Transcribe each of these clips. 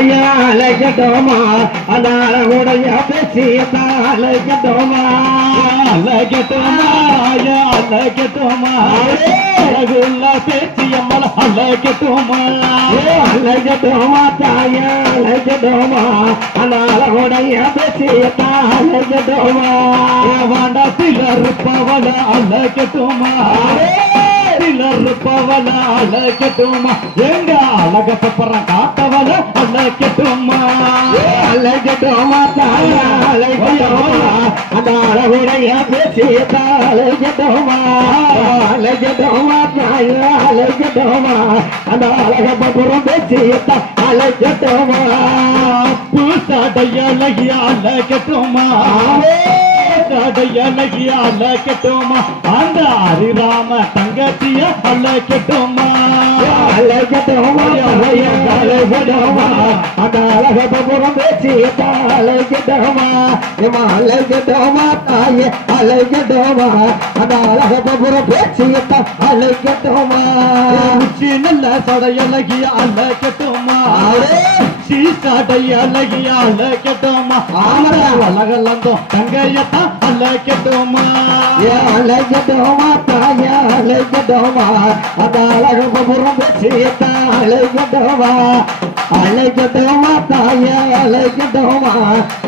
தாயா அலைக்கட்டோமா அந்த அழகுடைய பேசியத்தா அலைக்கட்டோமா அழகட்டுமா அழகட்டுமா அழகுள்ள பேச்சியம்மல அழகட்டுமா அலைக்கட்டோமா தாயா அலைக்கட்டோமா அந்த அழகுடைய பேசியத்தா அலைக்கட்டோமா வாண்டத்தில் இருப்பவள அழகட்டுமா இருப்பவள அழகட்டுமா எங்க அழக பப்பறம் காத்தவள அழகட்டுமா அலைக்கட்டோமா தாயா அலைக்கட்டோமா அந்த அழகுடைய பேசியத்தா அலைக்கட்டோமா அலைக்கட்டோமா தாயா அலைக்கட்டோமா அந்த அழகப்புறம் பேசியத்தா அலைக்கட்டோமா பூசாடையழகிய அழகட்டுமா அழகிய அழகட்டுமா அந்த ஹரிராம தங்கத்திய அழகட்டுமா அலைக்கட்டோமா அலைக்கட்டோமா அந்த அழகப்புறம் பேசியத்தா அலைக்கட்டோமா அலைக்கட்டோமா தாயே அலைக்கட்டோமா அந்த அழகப்புறம் பேசியத்தா அலைக்கட்டோமா உச்சி நல்ல சடையழகிய அழகட்டுமா சீசாடையழகிய அழகட்டுமா அழகலந்தோ தங்கையத்தா அழகட்டுமா அலைக்கட்டோமா தாயே அலைக்கட்டோமா அந்த அழகப்புறம் பேசியத்தா அலைக்கட்டோமா அலைக்கட்டோமா தாயே அலைக்கட்டோமா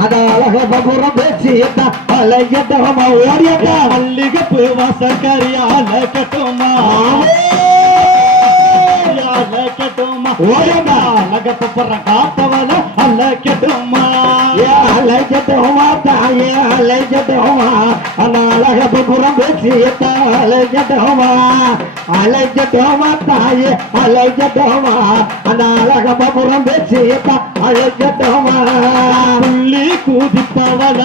அந்த அழகப்புறம் பேசியத்தா அலைக்கட்டோமா ஓடியத்தா மல்லிகப்பு வாசக்கரிய அழகட்டுமா அழகட்டுமா ஓடியத்தா அழகப்பற காத்தவள அழகட்டுமா அலைக்கட்டோமா தாயே அலைக்கட்டோமா அந்த அழகப்புறம் பேசியத்தா அலைக்கட்டோமா அலைக்கட்டோமா தாயே அலைக்கட்டோமா அந்த அழகப்புறம் பேசியத்தா அலைக்கட்டோமா புள்ளி கூதிப்பவள